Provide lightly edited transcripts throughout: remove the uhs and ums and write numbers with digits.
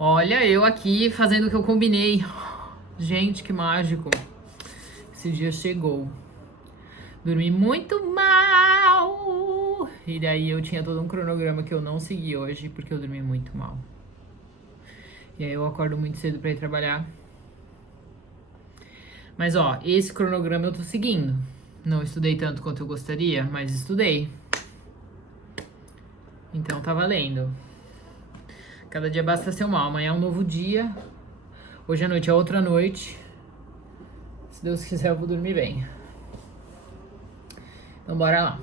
Olha, eu aqui fazendo o que eu combinei. Gente, que mágico. Esse dia chegou. Dormi muito mal. E daí eu tinha todo um cronograma que eu não segui hoje porque eu dormi muito mal. E aí eu acordo muito cedo pra ir trabalhar. Mas ó, esse cronograma eu tô seguindo. Não estudei tanto quanto eu gostaria, mas estudei. Então tá valendo. Cada dia basta ser mal. Amanhã é um novo dia. Hoje à noite é outra noite. Se Deus quiser, eu vou dormir bem. Então bora lá.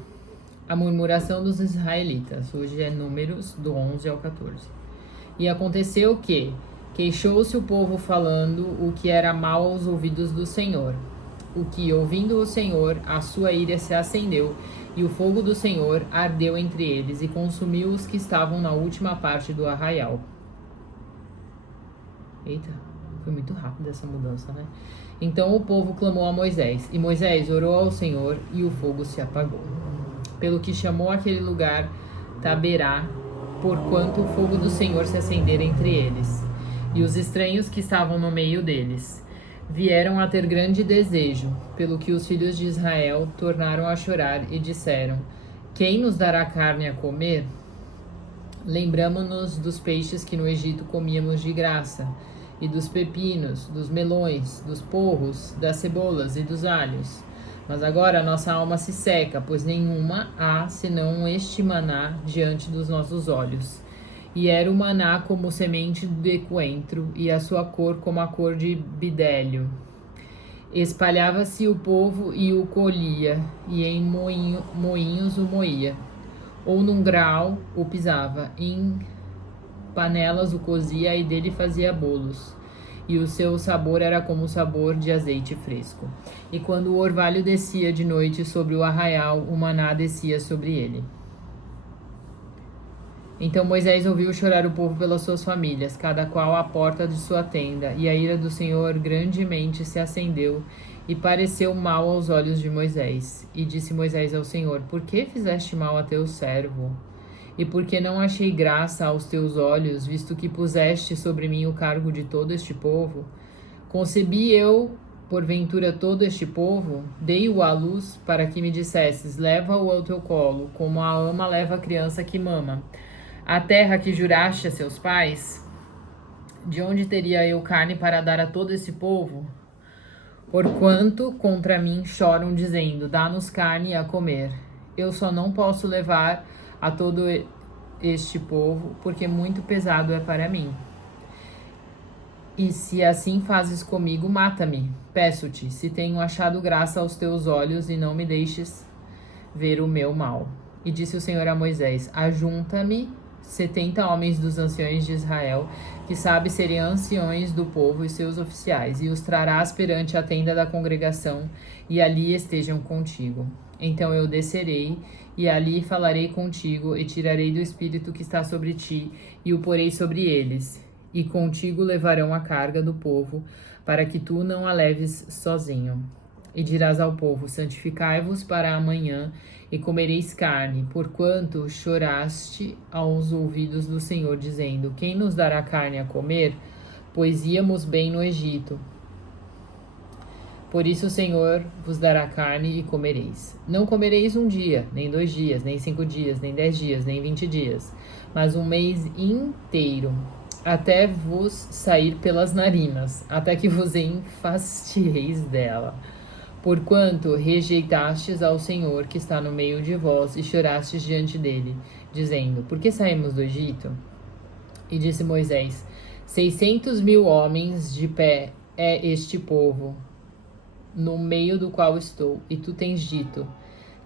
A murmuração dos israelitas. Hoje é Números, do 11 ao 14. E aconteceu que queixou-se o povo falando o que era mal aos ouvidos do Senhor. O que, ouvindo o Senhor, a sua ira se acendeu, e o fogo do Senhor ardeu entre eles, e consumiu os que estavam na última parte do arraial. Eita, foi muito rápida essa mudança, né? Então o povo clamou a Moisés, e Moisés orou ao Senhor, e o fogo se apagou. Pelo que chamou aquele lugar Taberá, porquanto o fogo do Senhor se acendera entre eles. E os estranhos que estavam no meio deles vieram a ter grande desejo, pelo que os filhos de Israel tornaram a chorar e disseram: Quem nos dará carne a comer? Lembramo-nos dos peixes que no Egito comíamos de graça, e dos pepinos, dos melões, dos porros, das cebolas e dos alhos. Mas agora nossa alma se seca, pois nenhuma há senão este maná diante dos nossos olhos. E era o maná como semente de coentro, e a sua cor como a cor de bidélio. Espalhava-se o povo e o colhia, e em moinhos o moía. Ou num grau o pisava, em panelas o cozia e dele fazia bolos. E o seu sabor era como o sabor de azeite fresco. E quando o orvalho descia de noite sobre o arraial, o maná descia sobre ele. Então Moisés ouviu chorar o povo pelas suas famílias, cada qual à porta de sua tenda, e a ira do Senhor grandemente se acendeu, e pareceu mal aos olhos de Moisés. E disse Moisés ao Senhor: Por que fizeste mal a teu servo? E por que não achei graça aos teus olhos, visto que puseste sobre mim o cargo de todo este povo? Concebi eu, porventura, todo este povo? Dei-o à luz, para que me dissesses: leva-o ao teu colo, como a ama leva a criança que mama. A terra que juraste a seus pais, de onde teria eu carne para dar a todo esse povo? Porquanto contra mim choram, dizendo: dá-nos carne a comer. Eu só não posso levar a todo este povo, porque muito pesado é para mim. E se assim fazes comigo, mata-me, peço-te, se tenho achado graça aos teus olhos, e não me deixes ver o meu mal. E disse o Senhor a Moisés: ajunta-me 70 homens dos anciões de Israel, que sabe serem anciões do povo e seus oficiais, e os trarás perante a tenda da congregação, e ali estejam contigo. Então eu descerei, e ali falarei contigo, e tirarei do espírito que está sobre ti, e o porei sobre eles. E contigo levarão a carga do povo, para que tu não a leves sozinho. E dirás ao povo: santificai-vos para amanhã, e comereis carne, porquanto choraste aos ouvidos do Senhor, dizendo: quem nos dará carne a comer? Pois íamos bem no Egito. Por isso o Senhor vos dará carne e comereis. Não comereis um dia, nem 2 dias, nem 5 dias, nem 10 dias, nem 20 dias, mas um mês inteiro, até vos sair pelas narinas, até que vos enfastieis dela. Porquanto rejeitastes ao Senhor que está no meio de vós, e chorastes diante dele, dizendo: por que saímos do Egito? E disse Moisés: 600.000 homens de pé é este povo, no meio do qual estou, e tu tens dito: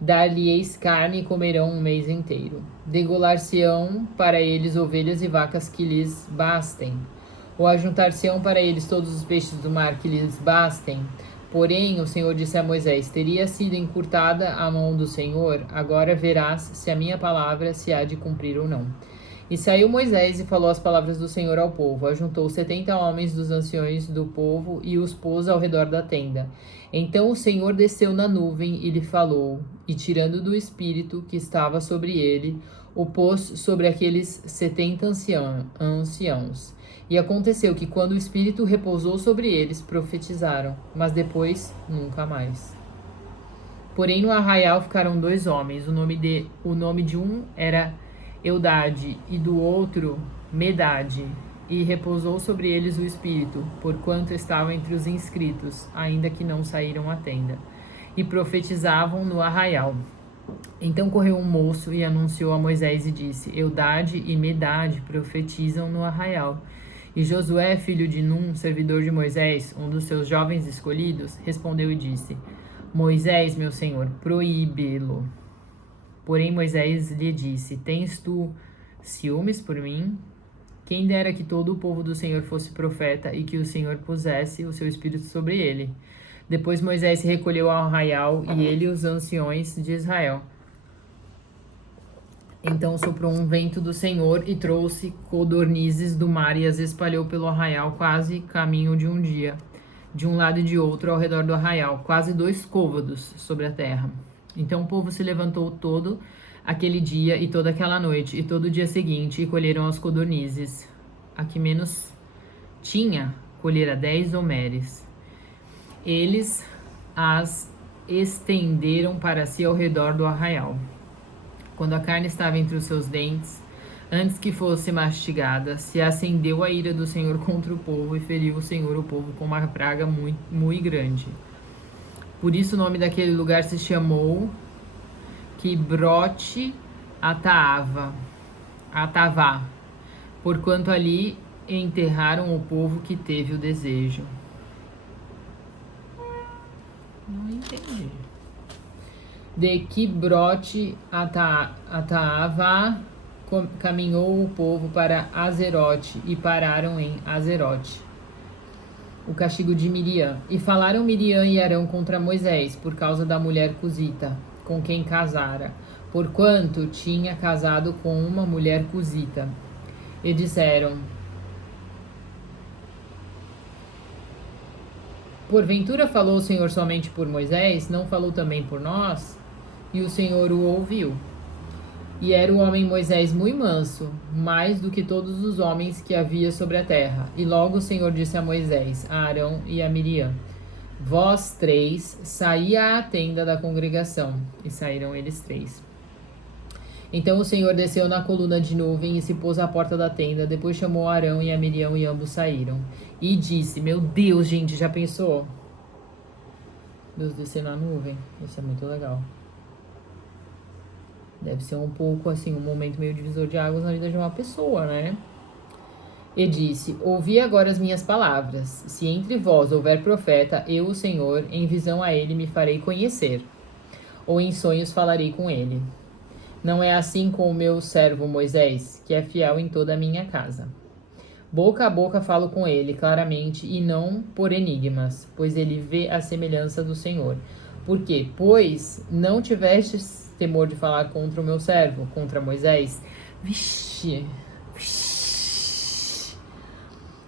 dar-lhe-eis carne e comerão um mês inteiro. Degolar-se-ão para eles ovelhas e vacas que lhes bastem, ou ajuntar-se-ão para eles todos os peixes do mar que lhes bastem. Porém, o Senhor disse a Moisés: teria sido encurtada a mão do Senhor, agora verás se a minha palavra se há de cumprir ou não. E saiu Moisés e falou as palavras do Senhor ao povo. Ajuntou 70 homens dos anciões do povo e os pôs ao redor da tenda. Então o Senhor desceu na nuvem e lhe falou, e tirando do espírito que estava sobre ele, o pôs sobre aqueles 70 anciãos. E aconteceu que, quando o Espírito repousou sobre eles, profetizaram, mas depois nunca mais. Porém, no arraial ficaram 2 homens. O nome de um era Eudade e do outro Medade. E repousou sobre eles o Espírito, porquanto estavam entre os inscritos, ainda que não saíram à tenda. E profetizavam no arraial. Então correu um moço e anunciou a Moisés e disse: Eudade e Medade profetizam no arraial. E Josué, filho de Num, servidor de Moisés, um dos seus jovens escolhidos, respondeu e disse: Moisés, meu senhor, proíbe-lo. Porém Moisés lhe disse: Tens tu ciúmes por mim? Quem dera que todo o povo do Senhor fosse profeta e que o Senhor pusesse o seu espírito sobre ele. Depois Moisés se recolheu ao arraial, e ele e os anciões de Israel. Então soprou um vento do Senhor e trouxe codornizes do mar e as espalhou pelo arraial, quase caminho de um dia, de um lado e de outro ao redor do arraial, quase 2 côvados sobre a terra. Então o povo se levantou todo aquele dia e toda aquela noite e todo o dia seguinte, e colheram as codornizes. A que menos tinha, colhera 10 homeres. Eles as estenderam para si ao redor do arraial. Quando a carne estava entre os seus dentes, antes que fosse mastigada, se acendeu a ira do Senhor contra o povo, e feriu o Senhor o povo com uma praga muito grande. Por isso o nome daquele lugar se chamou Quibrote Atavá, porquanto ali enterraram o povo que teve o desejo. Não entendi. De Quibrote Atavá caminhou o povo para Azerote e pararam em Azerote. O castigo de Miriam. E falaram Miriam e Arão contra Moisés por causa da mulher cusita, com quem casara, porquanto tinha casado com uma mulher cusita. E disseram: Porventura falou o Senhor somente por Moisés, não falou também por nós? E o Senhor o ouviu. E era o homem Moisés muito manso, mais do que todos os homens que havia sobre a terra. E logo o Senhor disse a Moisés, a Arão e a Miriam: Vós 3 saí à tenda da congregação. E saíram eles 3. Então o Senhor desceu na coluna de nuvem e se pôs à porta da tenda. Depois chamou Arão e a Miriam e ambos saíram. E disse: Meu Deus, gente, já pensou? Deus descer na nuvem. Isso é muito legal. Deve ser um pouco assim, um momento meio divisor de águas na vida de uma pessoa, né? E disse: Ouvi agora as minhas palavras. Se entre vós houver profeta, eu, o Senhor, em visão a ele me farei conhecer, ou em sonhos falarei com ele. Não é assim com o meu servo Moisés, que é fiel em toda a minha casa. Boca a boca falo com ele claramente e não por enigmas, pois ele vê a semelhança do Senhor. Por quê? Pois não tivestes temor de falar contra o meu servo, contra Moisés. Vixe.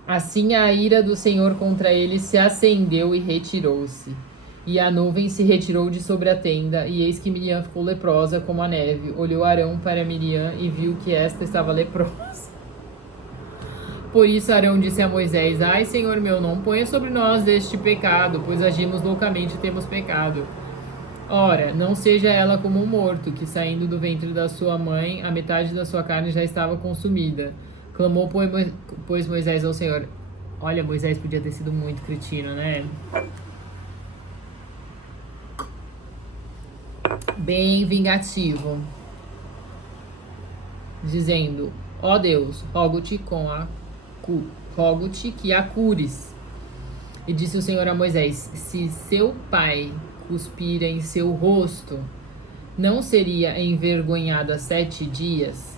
Assim a ira do Senhor contra ele se acendeu e retirou-se. E a nuvem se retirou de sobre a tenda, e eis que Miriam ficou leprosa como a neve. Olhou Arão para Miriam e viu que esta estava leprosa. Por isso Arão disse a Moisés: Ai, Senhor meu, não ponha sobre nós este pecado, pois agimos loucamente e temos pecado. Ora, não seja ela como um morto, que saindo do ventre da sua mãe, a metade da sua carne já estava consumida. Clamou, pois Moisés ao Senhor. Olha, Moisés podia ter sido muito cretino, né? Bem vingativo. Dizendo: Ó Deus, rogo-te que a cures. E disse o Senhor a Moisés: Se seu pai cuspira em seu rosto, não seria envergonhada 7 dias?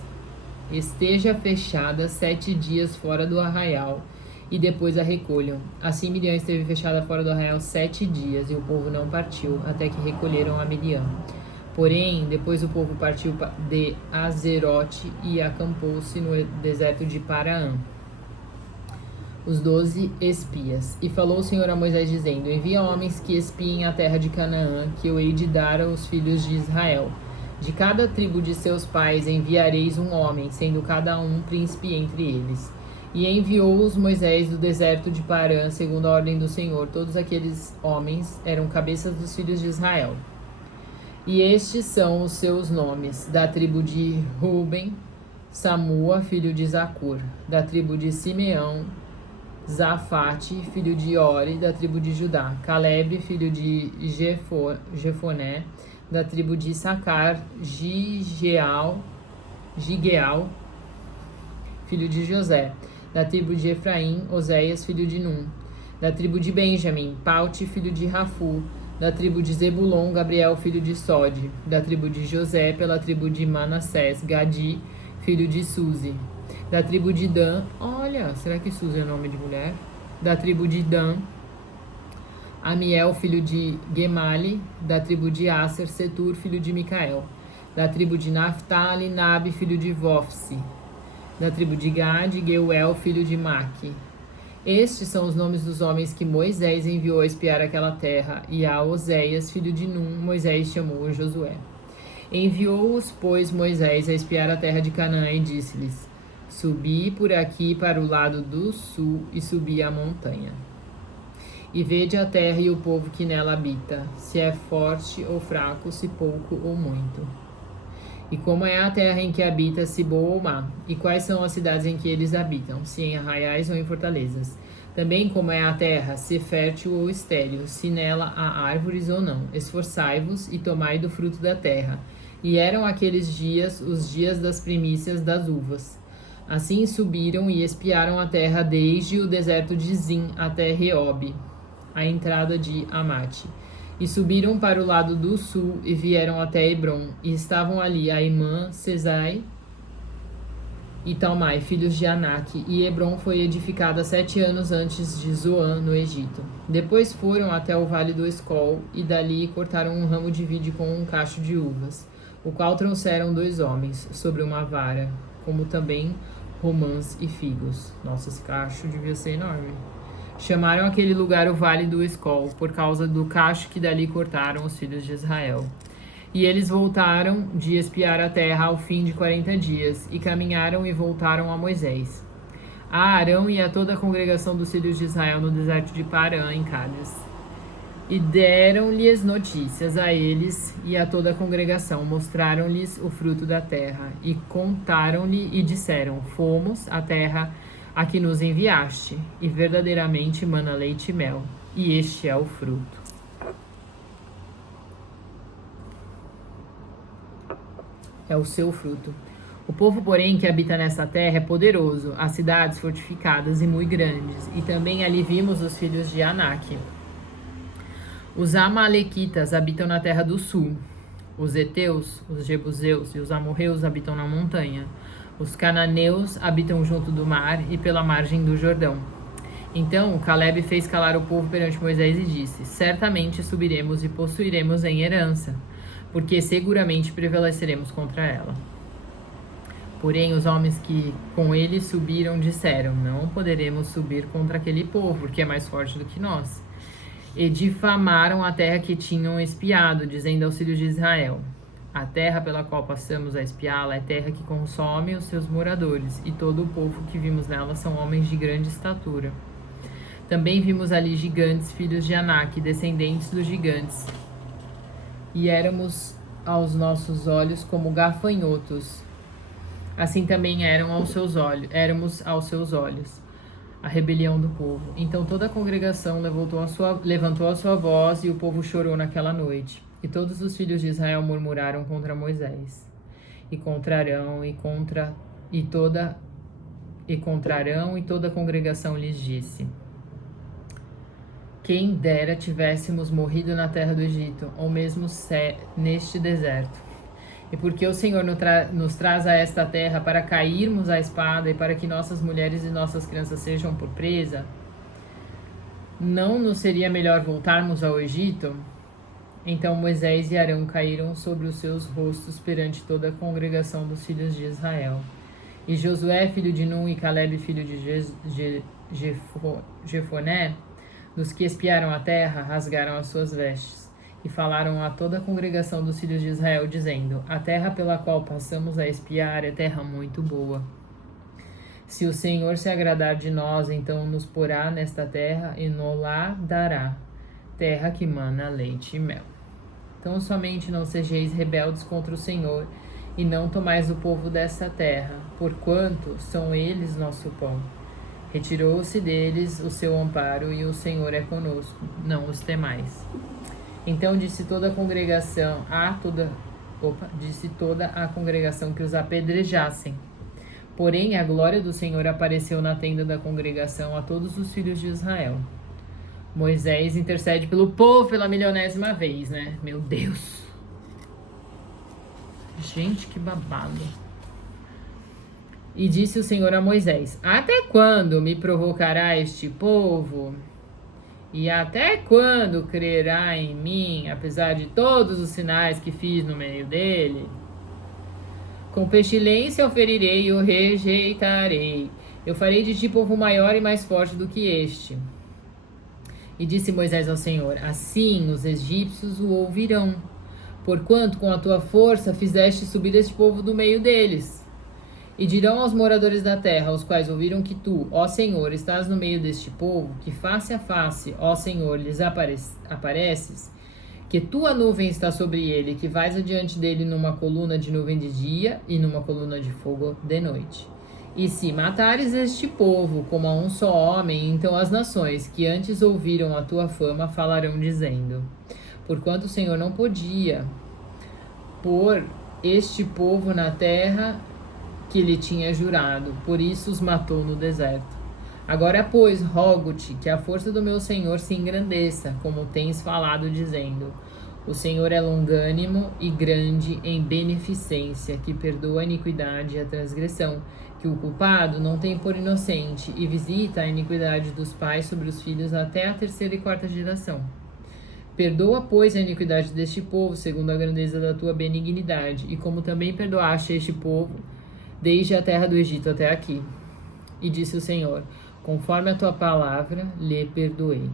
Esteja fechada 7 dias fora do arraial, e depois a recolham. Assim Miriam esteve fechada fora do arraial 7 dias, e o povo não partiu, até que recolheram a Miriam. Porém, depois o povo partiu de Azerote e acampou-se no deserto de Paraã. Os 12 espias. E falou o Senhor a Moisés, dizendo: Envia homens que espiem a terra de Canaã, que eu hei de dar aos filhos de Israel. De cada tribo de seus pais enviareis um homem, sendo cada um príncipe entre eles. E enviou-os Moisés do deserto de Parã, segundo a ordem do Senhor. Todos aqueles homens eram cabeças dos filhos de Israel. E estes são os seus nomes: da tribo de Ruben, Samua, filho de Zacur; da tribo de Simeão, Zafate, filho de Ori; da tribo de Judá, Caleb, filho de Jefoné; da tribo de Issacar, Gigeal, filho de José; da tribo de Efraim, Oséias, filho de Num; da tribo de Benjamim, Paute, filho de Rafu; da tribo de Zebulon, Gabriel, filho de Sode; da tribo de José, pela tribo de Manassés, Gadi, filho de Suzi; da tribo de Dan, olha, será que Suzi é nome de mulher? Da tribo de Dan, Amiel, filho de Gemali; da tribo de Aser, Setur, filho de Micael; da tribo de Naphtali, Nabe, filho de Vofsi; da tribo de Gade, Geuel, filho de Maque. Estes são os nomes dos homens que Moisés enviou a espiar aquela terra, e a Oséias, filho de Num, Moisés chamou a Josué. Enviou-os, pois, Moisés a espiar a terra de Canaã e disse-lhes: Subi por aqui para o lado do sul e subi a montanha. E vede a terra e o povo que nela habita, se é forte ou fraco, se pouco ou muito. E como é a terra em que habita, se boa ou má, e quais são as cidades em que eles habitam, se em arraiais ou em fortalezas. Também como é a terra, se fértil ou estéril, se nela há árvores ou não. Esforçai-vos e tomai do fruto da terra. E eram aqueles dias os dias das primícias das uvas. Assim subiram e espiaram a terra desde o deserto de Zim até Reobe, a entrada de Amate. E subiram para o lado do sul e vieram até Hebron. E estavam ali Aimã, Sesai e Talmai, filhos de Anak. E Hebron foi edificada 7 anos antes de Zoan, no Egito. Depois foram até o vale do Escol, e dali cortaram um ramo de vide com um cacho de uvas, o qual trouxeram 2 homens, sobre uma vara, como também romãs e figos. Nossa, esse cacho devia ser enorme. Chamaram aquele lugar o Vale do Escol, por causa do cacho que dali cortaram os filhos de Israel. E eles voltaram de espiar a terra ao fim de 40 dias, e caminharam e voltaram a Moisés, a Arão e a toda a congregação dos filhos de Israel no deserto de Parã, em Cádiz. E deram-lhes notícias a eles e a toda a congregação, mostraram-lhes o fruto da terra, e contaram-lhe e disseram: Fomos à terra a que nos enviaste, e verdadeiramente mana leite e mel, e este é o fruto. É o seu fruto. O povo, porém, que habita nessa terra é poderoso, as cidades fortificadas e muito grandes, e também ali vimos os filhos de Anak. Os amalequitas habitam na terra do sul, os heteus, os jebuseus e os amorreus habitam na montanha. Os cananeus habitam junto do mar e pela margem do Jordão. Então Caleb fez calar o povo perante Moisés e disse: Certamente subiremos e possuiremos em herança, porque seguramente prevaleceremos contra ela. Porém, os homens que com ele subiram disseram: Não poderemos subir contra aquele povo, porque é mais forte do que nós. E difamaram a terra que tinham espiado, dizendo aos filhos de Israel: A terra pela qual passamos a espiá-la é terra que consome os seus moradores, e todo o povo que vimos nela são homens de grande estatura. Também vimos ali gigantes, filhos de Anak, descendentes dos gigantes, e éramos aos nossos olhos como gafanhotos. Assim também éramos aos seus olhos. A rebelião do povo. Então toda a congregação levantou a sua voz, e o povo chorou naquela noite. E todos os filhos de Israel murmuraram contra Moisés, e contra Arão, e toda a congregação lhes disse: Quem dera tivéssemos morrido na terra do Egito, ou mesmo neste deserto. E porque o Senhor nos traz a esta terra para cairmos à espada e para que nossas mulheres e nossas crianças sejam por presa, não nos seria melhor voltarmos ao Egito? Então Moisés e Arão caíram sobre os seus rostos perante toda a congregação dos filhos de Israel. E Josué, filho de Num, e Caleb, filho de Jefoné, dos que espiaram a terra, rasgaram as suas vestes. E falaram a toda a congregação dos filhos de Israel, dizendo: A terra pela qual passamos a espiar é terra muito boa. Se o Senhor se agradar de nós, então nos porá nesta terra e nos-la dará, terra que mana leite e mel. Então somente não sejais rebeldes contra o Senhor, e não tomais o povo dessa terra, porquanto são eles nosso pão. Retirou-se deles o seu amparo, e o Senhor é conosco, não os temais. Então disse toda a congregação que os apedrejassem. Porém, a glória do Senhor apareceu na tenda da congregação a todos os filhos de Israel. Moisés intercede pelo povo pela 1000ª vez, né? Meu Deus. Gente, que babado. E disse o Senhor a Moisés: Até quando me provocará este povo? E até quando crerá em mim, apesar de todos os sinais que fiz no meio dele? Com pestilência o ferirei e o rejeitarei. Eu farei de ti povo maior e mais forte do que este. E disse Moisés ao Senhor: Assim os egípcios o ouvirão, porquanto com a tua força fizeste subir este povo do meio deles. E dirão aos moradores da terra, os quais ouviram que tu, ó Senhor, estás no meio deste povo, que face a face, ó Senhor, lhes apareces, que tua nuvem está sobre ele, que vais adiante dele numa coluna de nuvem de dia e numa coluna de fogo de noite. E se matares este povo como a um só homem, então as nações que antes ouviram a tua fama falarão dizendo: Porquanto o Senhor não podia pôr este povo na terra que lhe tinha jurado, por isso os matou no deserto. Agora, pois, rogo-te que a força do meu Senhor se engrandeça, como tens falado, dizendo: O Senhor é longânimo e grande em beneficência, que perdoa a iniquidade e a transgressão, que o culpado não tem por inocente, e visita a iniquidade dos pais sobre os filhos até a 3ª e 4ª geração. Perdoa, pois, a iniquidade deste povo, segundo a grandeza da tua benignidade, e como também perdoaste este povo, desde a terra do Egito até aqui. E disse o Senhor: Conforme a tua palavra, lhe perdoei.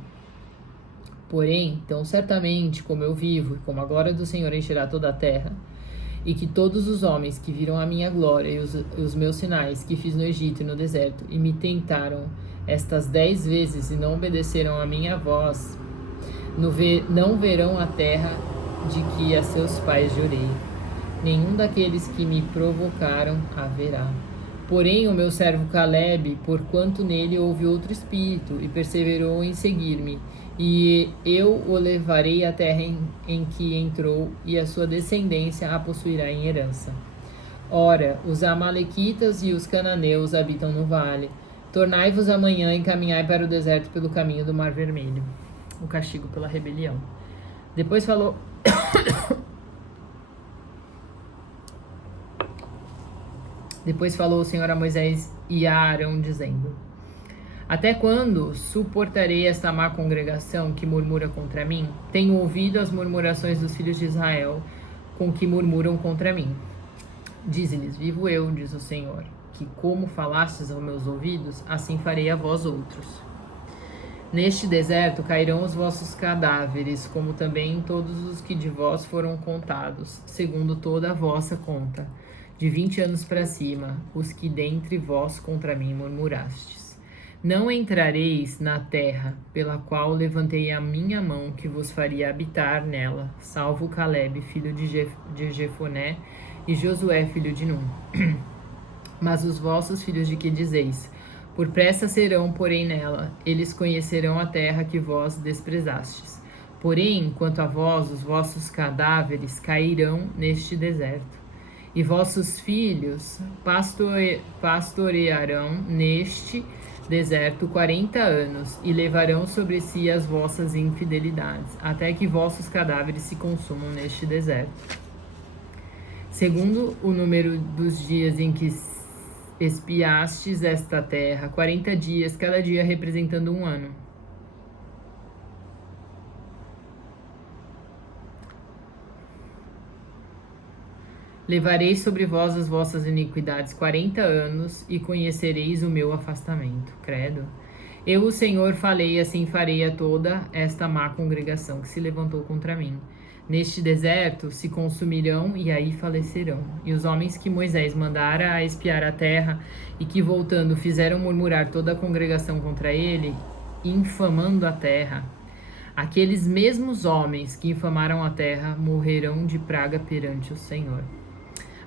Porém, tão certamente como eu vivo, e como a glória do Senhor encherá toda a terra, e que todos os homens que viram a minha glória e os meus sinais que fiz no Egito e no deserto, e me tentaram estas 10 vezes e não obedeceram a minha voz, não verão a terra de que a seus pais jurei. Nenhum daqueles que me provocaram haverá. Porém, o meu servo Caleb, porquanto nele houve outro espírito, e perseverou em seguir-me, e eu o levarei à terra em que entrou, e a sua descendência a possuirá em herança. Ora, os amalequitas e os cananeus habitam no vale. Tornai-vos amanhã e caminhai para o deserto pelo caminho do Mar Vermelho. O castigo pela rebelião. Depois falou... Depois falou o Senhor a Moisés e a Arão, dizendo: Até quando suportarei esta má congregação que murmura contra mim? Tenho ouvido as murmurações dos filhos de Israel, com que murmuram contra mim. Dize-lhes: Vivo eu, diz o Senhor, que como falastes aos meus ouvidos, assim farei a vós outros. Neste deserto cairão os vossos cadáveres, como também todos os que de vós foram contados, segundo toda a vossa conta, de 20 anos para cima, os que dentre vós contra mim murmurastes. Não entrareis na terra pela qual levantei a minha mão, que vos faria habitar nela, salvo Caleb, filho de Jefoné, e Josué, filho de Num. Mas os vossos filhos de que dizeis: Por pressa serão, porém, nela, eles conhecerão a terra que vós desprezastes. Porém, quanto a vós, os vossos cadáveres cairão neste deserto. E vossos filhos pastorearão neste deserto 40 anos, e levarão sobre si as vossas infidelidades, até que vossos cadáveres se consumam neste deserto. Segundo o número dos dias em que espiastes esta terra, 40 dias, cada dia representando um ano. Levareis sobre vós as vossas iniquidades 40 anos, e conhecereis o meu afastamento. Credo. Eu, o Senhor, falei, assim farei a toda esta má congregação que se levantou contra mim. Neste deserto se consumirão e aí falecerão. E os homens que Moisés mandara a espiar a terra e que, voltando, fizeram murmurar toda a congregação contra ele, infamando a terra, aqueles mesmos homens que infamaram a terra morrerão de praga perante o Senhor.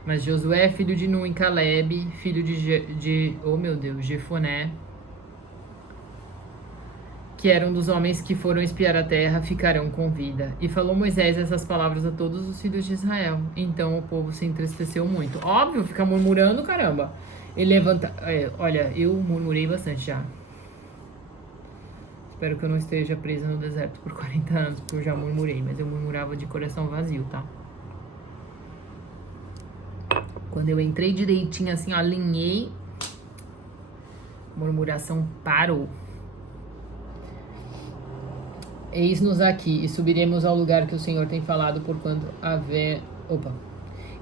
Mas Josué, filho de Nun, e Calebe, filho de Jefoné, que eram dos homens que foram espiar a terra, ficarão com vida. E falou Moisés essas palavras a todos os filhos de Israel. Então o povo se entristeceu muito. Óbvio, fica murmurando, caramba. Ele levanta... olha, eu murmurei bastante já. Espero que eu não esteja presa no deserto por 40 anos, porque eu já murmurei. Mas eu murmurava de coração vazio, tá? Quando eu entrei direitinho, assim, ó, alinhei, a murmuração parou. Eis-nos aqui, e subiremos ao lugar que o Senhor tem falado, porquanto haver...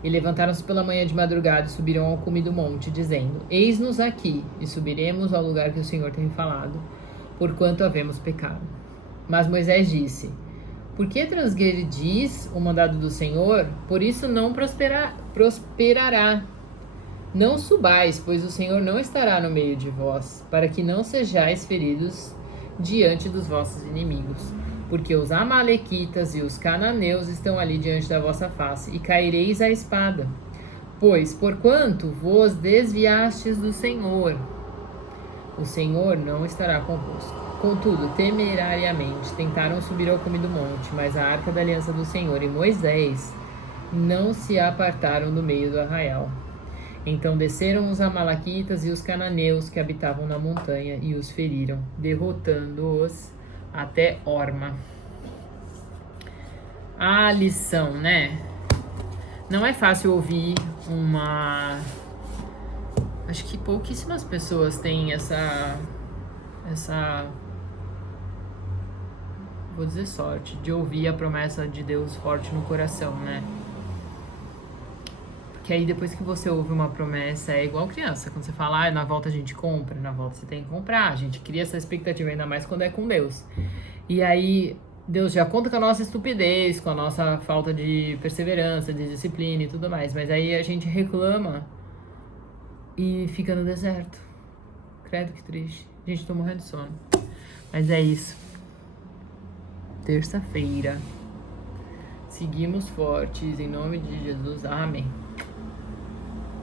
E levantaram-se pela manhã de madrugada e subiram ao cume do monte, dizendo: Eis-nos aqui, e subiremos ao lugar que o Senhor tem falado, porquanto havemos pecado. Mas Moisés disse: Por que transgredis o mandado do Senhor? Por isso não prosperará. Não subais, pois o Senhor não estará no meio de vós, para que não sejais feridos diante dos vossos inimigos, porque os amalequitas e os cananeus estão ali diante da vossa face, e caireis à espada. Pois, porquanto vos desviastes do Senhor, o Senhor não estará convosco. Contudo, temerariamente tentaram subir ao cume do monte, mas a arca da aliança do Senhor e Moisés não se apartaram do meio do arraial. Então desceram os amalequitas e os cananeus que habitavam na montanha e os feriram, derrotando-os até Horma. A lição, né? Não é fácil ouvir uma... Acho que pouquíssimas pessoas têm essa... Vou dizer sorte, de ouvir a promessa de Deus forte no coração, né? Que aí depois que você ouve uma promessa, é igual criança. Quando você fala, na volta a gente compra, na volta você tem que comprar. A gente cria essa expectativa, ainda mais quando é com Deus. E aí Deus já conta com a nossa estupidez, com a nossa falta de perseverança, de disciplina e tudo mais. Mas aí a gente reclama e fica no deserto. Credo, que triste. Gente, tô morrendo de sono. Mas é isso. Terça-feira. Seguimos fortes, em nome de Jesus. Amém.